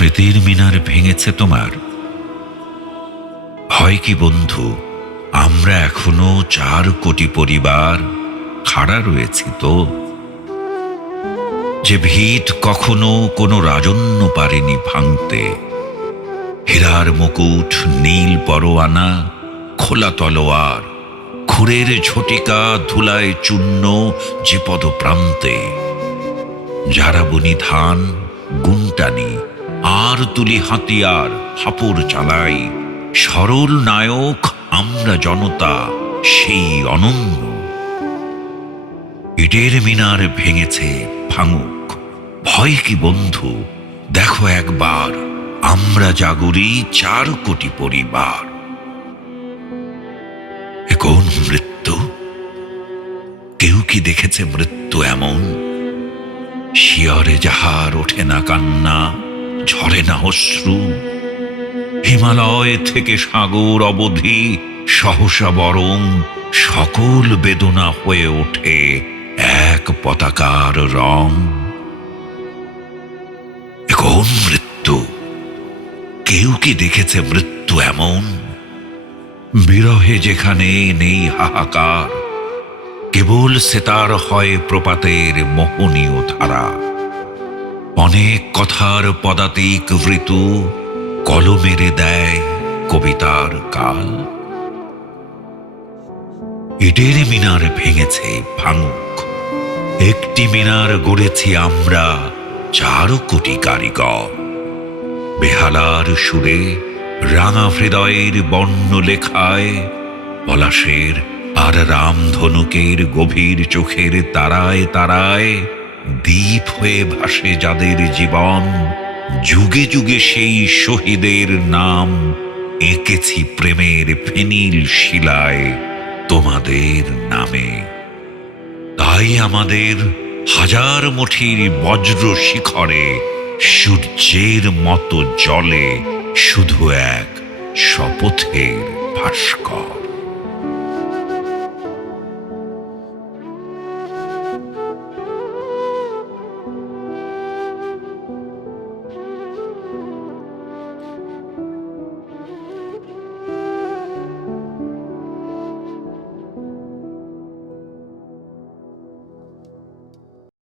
স্মৃতির মিনার ভেঙেছে তোমার? হয় কি বন্ধু, আমরা এখনো 4 কোটি পরিবার খাড়া রয়েছি তো, যে ভিত কখনো কোনো রাজন্য পারেনি ভাঙতে। হীরার মুকুট, নীল পরোয়ানা, খোলা তলোয়ার, খুরের ঝটিকা, ধুলায় চূর্ণ যে পদপ্রান্তে। যারা বুনি ধান, গুনটানি, আর তুলি হাতিয়ার, হাপুর চালাই, সরল নায়ক আমরা জনতা, সেই অনন্য। ইটের মিনার ভেঙেছে, ভাঙুক, ভয় কি বন্ধু, দেখো একবার আমরা জাগরি 4 কোটি পরিবার। এ কোন মৃত্যু? কেউ কি দেখেছে মৃত্যু এমন? শিয়রে যাহার ওঠে না কান্না, ঝরে না অশ্রু। হিমালয় থেকে সাগর অবধি সহসা বরং সকল বেদনা হয়ে ওঠে এক পতাকার রং। এ কোন মৃত্যু? কেউ কি দেখেছে মৃত্যু এমন? বিরহে যেখানে নেই হাহাকার, কেবল সেতার হয় প্রপাতের মোহনীয় ধারা। অনেক কথার পদাতিক ঋতু কলমেরে দেয় কবিতার কাল। ইটের মিনার ভেঙেছে, ভাঙুক, একটি মিনার গড়েছি আমরা 4 কোটি কারিগর। বেহালার সুরে, রাঙা হৃদয়ের বর্ণ লেখায়, পলাশের আর রামধনুকের গভীর চোখের তারায় তারায় দ্বীপ হয়ে ভাসে যাদের জীবন। যুগে যুগে সেই শহীদের নাম এঁকেছি প্রেমের ফেনিল শিলায় তোমাদের নামে। তাই আমাদের হাজার মুঠির বজ্র শিখরে সূর্যের মতো জলে শুধু এক শপথের ভাস্কর।